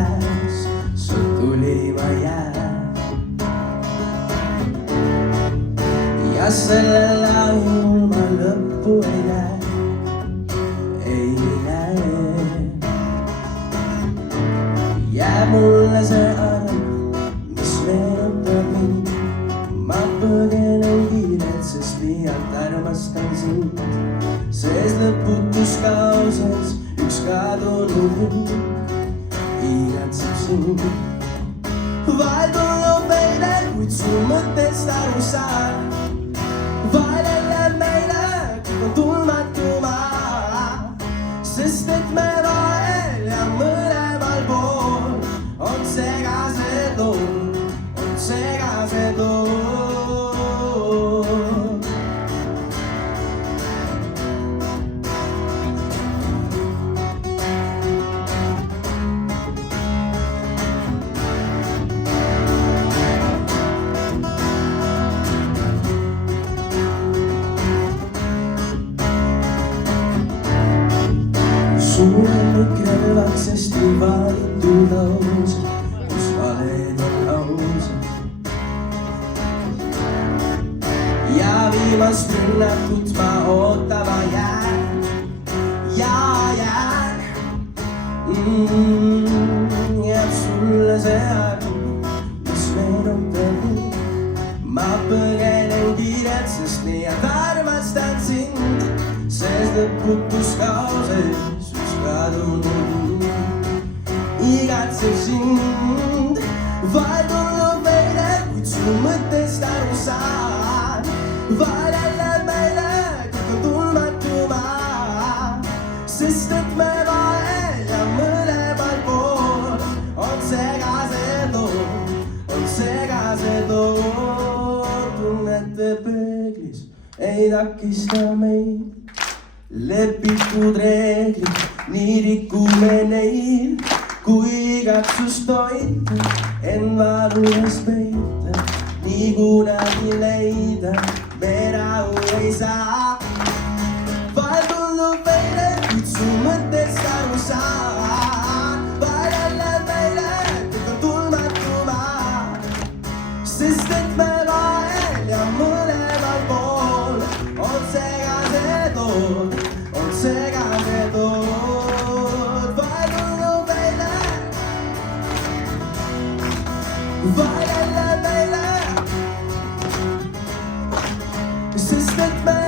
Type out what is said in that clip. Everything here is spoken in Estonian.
käes, sul tuli ma jään. ja sellel lahinul ma lõppu ei näe, ei näe. jääb mulle see arm, mis meenutab mind. ma põgenen kiirelt, sest liialt armastan sind. sees lõputus kaoses üks kadunud hing igatseb sind. vahel tundub meile, kuid su mõttest aru saan. vahel jälle meile, kõik on tundmatu maa. sest et me vahel ja mõlemal pool on segased lood, on segased lood. Suuremik relvaks, sest ei valitud ausad, kus valed on ausad. ja viimast rünnakut ma ootama jään, ja jään. jääb sulle see arm, mis meenutab mind. ma põgenen kiirelt, sest liialt armastan sind. sees lõputus kaoses kadunud igatseb sind. vahel tundub meile, kuid su mõttest aru saan. vahel jälle meile, kõik on tundmatu maa. sest et me vahel ja mõlemal pool on segased lood, on segased lood. tunnete peeglis ei takista meid lepitud reeglid, nii rikume neid. kui igatsust hoida, end valudes peita, nii kunagi leida me rahu ei saa. vahel tundub meile, kuid su mõttest aru saan. vahel jälle meile, kõik on tundmatu maa. sest et me vahel ja mõlemal pool on segased lood, on segased lood. vahel tundub meile, vahel jälle meile, sest et me